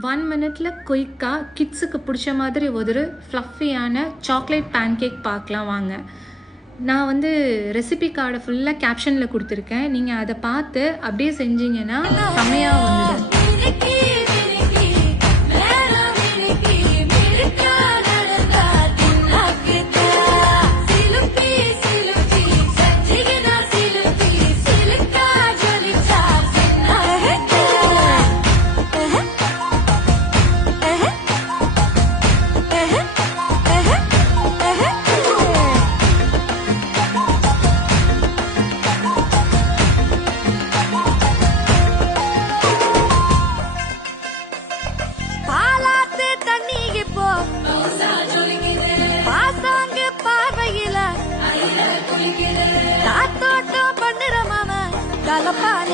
1 மினிட்ல குயிக்காக கிட்ஸுக்கு பிடிச்ச மாதிரி ஒரு ஃப்ளஃபியான சாக்லேட் பேன் கேக் பார்க்கலாம் வாங்க. நான் வந்து ரெசிபி கார்டை ஃபுல்லாக கேப்ஷனில் கொடுத்துருக்கேன். நீங்கள் அதை பார்த்து அப்படியே செஞ்சீங்கன்னா செம்மையாக வந்துடும். காத்தோட்டம் பண்ணுற மாம கலப்பான